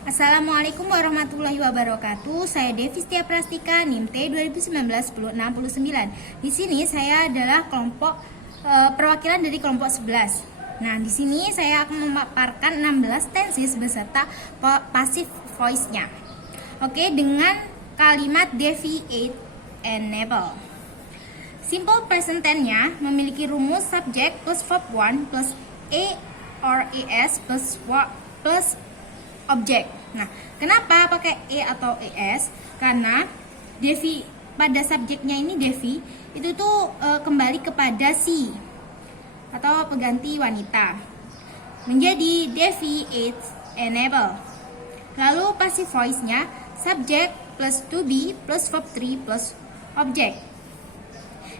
Assalamualaikum warahmatullahi wabarakatuh. Saya Devi Setia Prastika, NIM T 2019-1069. Di sini saya adalah kelompok perwakilan dari kelompok 11. Nah, di sini saya akan memaparkan 16 tenses beserta passive voice-nya. Oke, dengan kalimat deviate, enable. Simple present tense-nya memiliki rumus subject plus verb 1 plus a or es plus objek. Nah, kenapa pakai e atau es? Karena devi pada subjeknya ini devi itu tuh kembali kepada si atau pengganti wanita. Menjadi deviate, enable. Lalu passive voice-nya subject plus to be plus verb 3 plus object.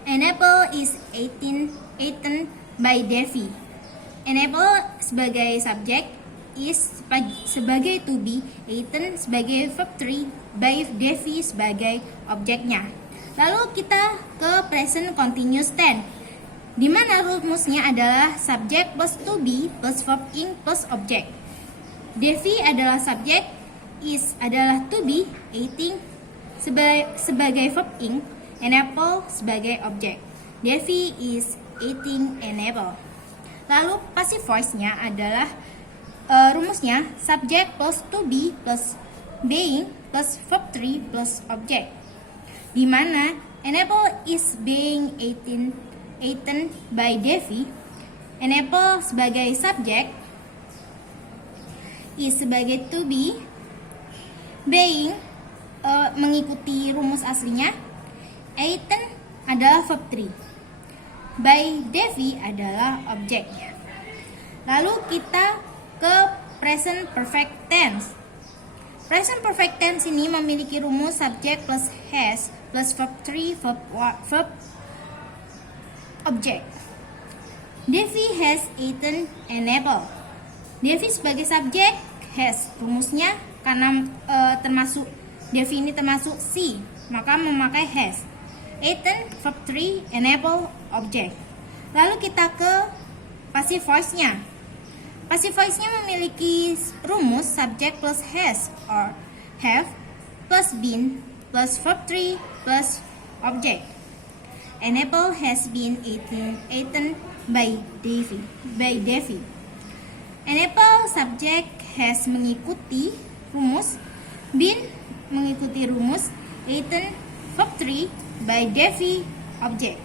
Enable is eaten by Devi. Enable sebagai subjek, is sebagai to be, eaten sebagai verb 3, by Devi sebagai objeknya. Lalu kita ke present continuous tense, di mana rumusnya adalah subjek plus to be plus verb ing plus objek. Devi adalah subjek, is adalah to be, eating sebagai verb ing, enable sebagai objek. Devi is eating enable. Lalu passive voice-nya adalah rumusnya subject plus to be plus being plus verb 3 plus object. Di mana enable is being eaten by Devi. Enable sebagai subject, is sebagai to be, being mengikuti rumus aslinya, eaten adalah verb 3, by Devi adalah objeknya. Lalu kita ke present perfect tense. Present perfect tense ini memiliki rumus subject plus has plus verb 3 verb object. Devi has eaten enable. Devi sebagai subjek, has rumusnya karena termasuk Devi ini termasuk si, maka memakai has. Eaten verb 3, enable object. Lalu kita ke passive voice-nya. Passive voice-nya memiliki rumus subject plus has or have plus been plus verb 3 plus object. Enable has been eaten by Devi. Enable subject has mengikuti rumus, been mengikuti rumus, eaten verb 3 by Devi object.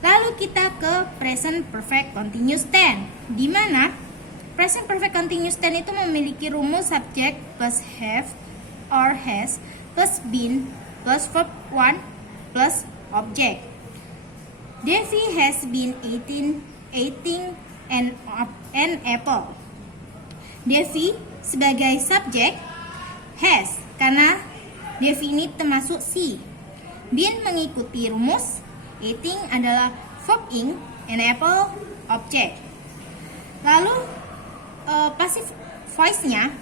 Lalu kita ke present perfect continuous tense, di mana present perfect continuous tense itu memiliki rumus subject plus have or has plus been plus verb 1 plus object. Devi has been eating an apple. Devi sebagai subjek, has karena Devi ini termasuk si. Been mengikuti rumus, eating adalah verb ing, an apple object. Lalu passive voice-nya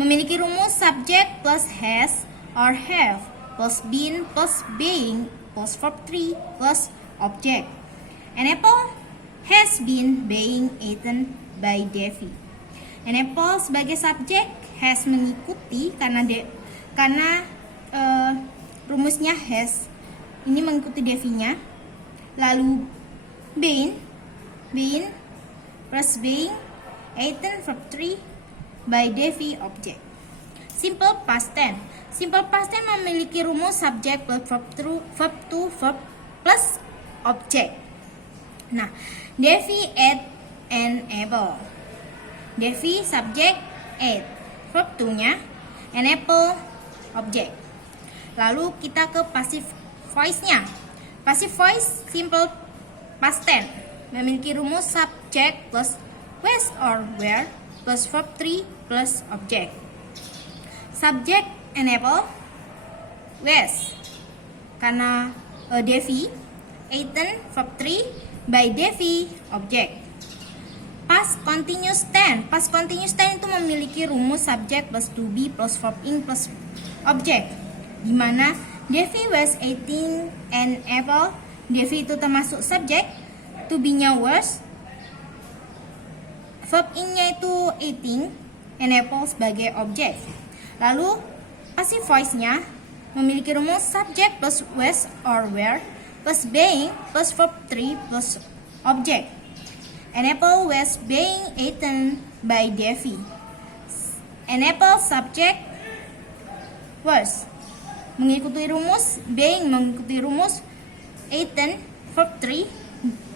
memiliki rumus subject plus has or have plus been plus being plus verb 3 plus object. An apple has been being eaten by Devi. An apple sebagai subjek, has mengikuti karena rumusnya has ini mengikuti Devi-nya. Lalu been plus being eaten verb 3 by Devi object. Simple past tense. Simple past tense memiliki rumus subject plus verb 2 verb plus object. Nah, Devi ate an apple. Devi subject, ate verb 2-nya, an apple object. Lalu kita ke passive voice-nya. Passive voice simple past tense memiliki rumus subject plus was or were plus verb 3 plus object. Subject enable was karena Devi, eaten verb 3 by Devi object. Past continuous tense. Past continuous tense itu memiliki rumus subject plus to be plus verb ing plus object, di mana Devi was eating an apple. Devi itu termasuk subjek, to be-nya was, verb ing-nya itu eating, enable sebagai objek. Lalu passive voice-nya memiliki rumus subject plus was or were plus being plus verb 3 plus object. Enable was being eaten by Devi. Enable subject was mengikuti rumus being mengikuti rumus eaten verb 3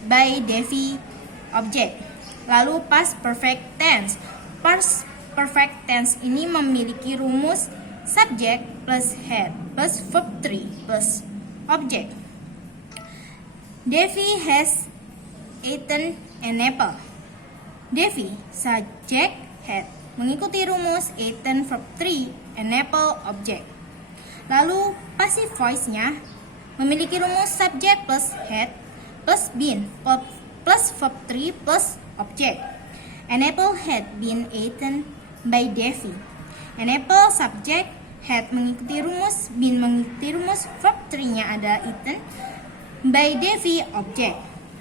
by Devi object. Lalu past perfect tense. Past perfect tense ini memiliki rumus subject plus had plus verb 3 plus object. Devi has eaten an apple. Devi subject had mengikuti rumus eaten verb 3 an apple object. Lalu passive voice-nya memiliki rumus subject plus had plus been plus verb 3 plus object. An apple had been eaten by Devi. An apple subject had mengikuti rumus, been mengikuti rumus, verb 3-nya ada eaten by Devi object.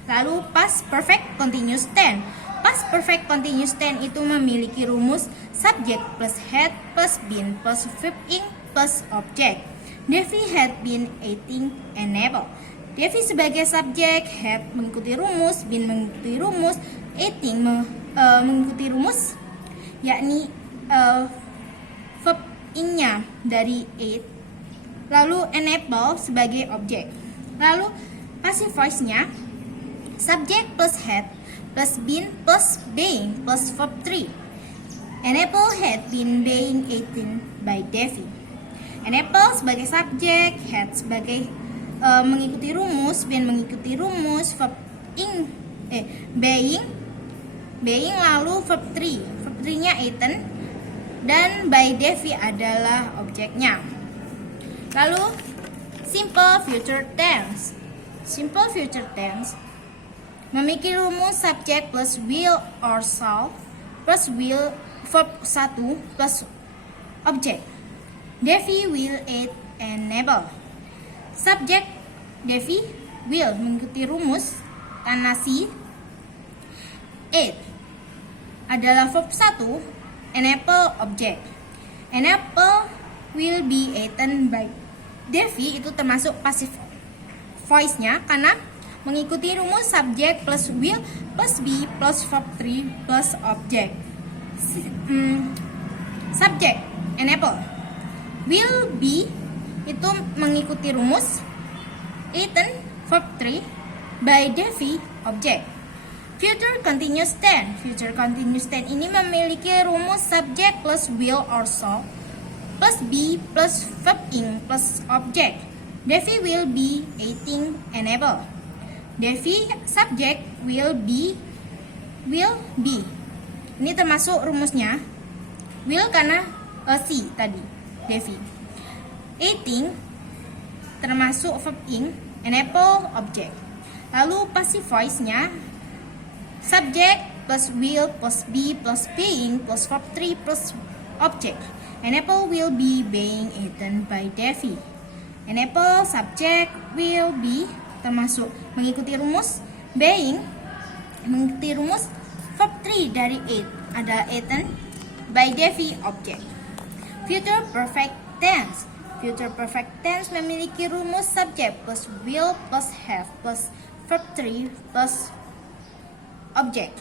Lalu past perfect continuous tense. Past perfect continuous tense itu memiliki rumus subject plus had plus been plus verb ing plus object. Devi had been eating an apple. Devi sebagai subjek, had mengikuti rumus, been mengikuti rumus, eating mengikuti rumus, yakni verb ing-nya dari eat. Lalu an apple sebagai objek. Lalu passive voice-nya subject plus had plus been plus being plus verb 3. An apple had been being eaten by Devi. An apple sebagai subjek, had sebagai mengikuti rumus, been mengikuti rumus, verb ing being lalu verb 3. Verb 3-nya eaten dan by Devi adalah objeknya. Lalu simple future tense. Simple future tense memiliki rumus subject plus will or shall plus will verb 1 plus object. Devi will eat an apple. Subject Devi will mengikuti rumus karena si eat adalah verb 1, an apple object. An apple will be eaten by Devi itu termasuk passive voice-nya karena mengikuti rumus subject plus will plus be plus verb 3 plus object. Subject an apple will be itu mengikuti rumus eaten verb 3 by Devi object. Future continuous tense. Future continuous tense ini memiliki rumus subject plus will or shall plus be plus verb ing plus object. Devi will be eating an apple. Devi subject will be. Ini termasuk rumusnya will karena si tadi Devi. Eating termasuk verb ing, an apple object. Lalu passive voice-nya subject plus will plus be plus being plus verb 3 plus object. An apple will be being eaten by Devi. An apple subject will be termasuk mengikuti rumus being, mengikuti rumus verb 3 dari eat ada eaten by Devi object. Future perfect tense. Future perfect tense memiliki rumus subject plus will plus have plus verb 3 plus object.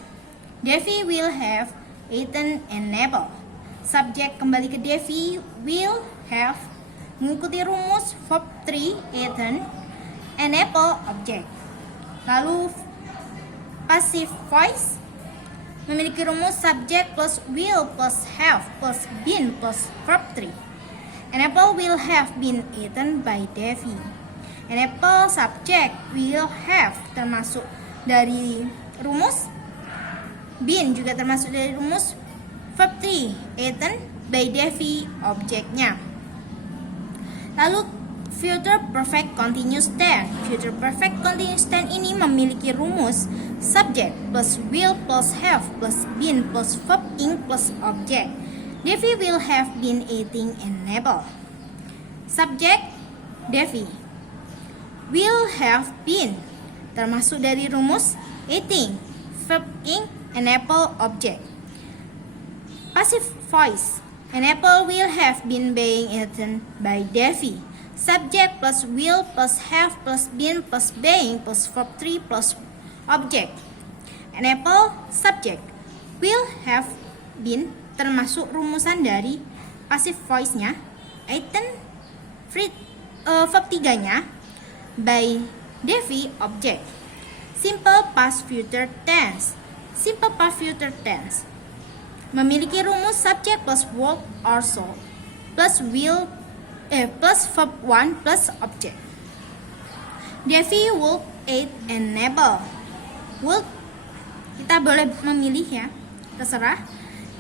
Devi will have eaten an apple. Subject kembali ke Devi, will have mengikuti rumus verb 3 eaten an apple object. Lalu passive voice memiliki rumus subject plus will plus have plus been plus verb 3. An apple will have been eaten by Devi. An apple subject will have termasuk dari rumus, been juga termasuk dari rumus, verb 3 eaten by Devi objeknya. Lalu future perfect continuous tense. Future perfect continuous tense ini memiliki rumus subject plus will plus have plus been plus verb ing plus object. Devi will have been eating an apple. Subject Devi will have been termasuk dari rumus eating, verb ing, an apple object. Passive voice. An apple will have been being eaten by Davy. Subject plus will plus have plus been plus being plus verb 3 plus object. An apple subject will have been termasuk rumusan dari passive voice-nya, eaten verb 3-nya, by Davy object. Simple past future tense. Simple past future tense memiliki rumus subject plus verb or so plus will plus verb 1 plus object. Davy would eat an apple. Would kita boleh memilih ya, terserah.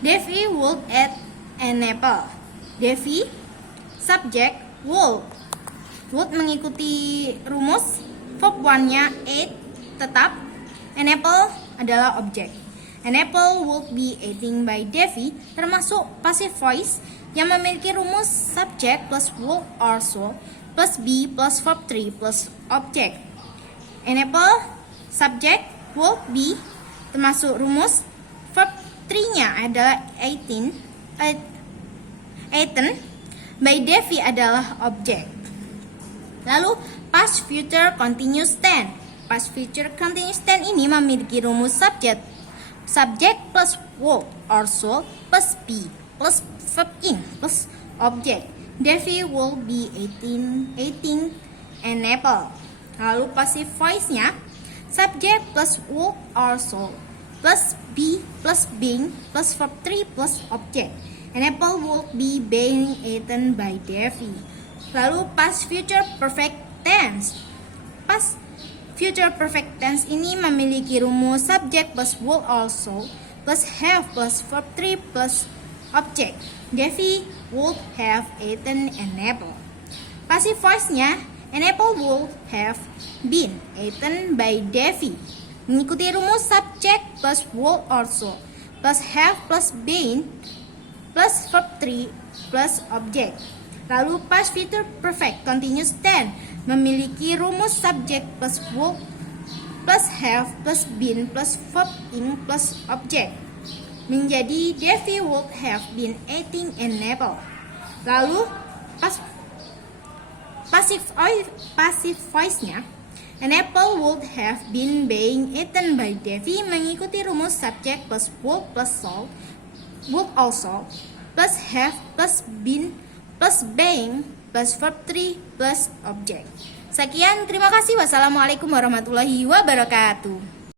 Davy would eat an apple. Davy subject would. Would mengikuti rumus, verb 1-nya eat tetap, an apple adalah objek. An apple would be eaten by Davy termasuk passive voice yang memiliki rumus subject plus would or so plus be plus verb 3 plus object. An apple subject would be termasuk rumus, verb 3-nya adalah eaten by Davy adalah objek. Lalu past future continuous tense. Past future continuous tense ini memiliki rumus subject plus would or so plus be plus verb in plus object. Davy will be eating an apple. Lalu passive voice-nya subject plus would or so plus be plus being plus verb 3 plus object. An apple will be being eaten by Davy. Lalu past future perfect tense. Past future perfect tense ini memiliki rumus subject plus would also plus have plus verb 3 plus object. Davy would have eaten an apple. Passive voice-nya an apple would have been eaten by Davy. Mengikuti rumus subject plus would also plus have plus been plus verb 3 plus object. Lalu past future perfect continuous tense memiliki rumus subject plus would plus have plus been plus verb in plus object. Menjadi Davy would have been eating an apple. Lalu passive voice-nya an apple would have been being eaten by Davy mengikuti rumus subject plus would plus so would also plus have plus been plus being plus verb 3 plus object. Sekian, terima kasih. Wassalamualaikum warahmatullahi wabarakatuh.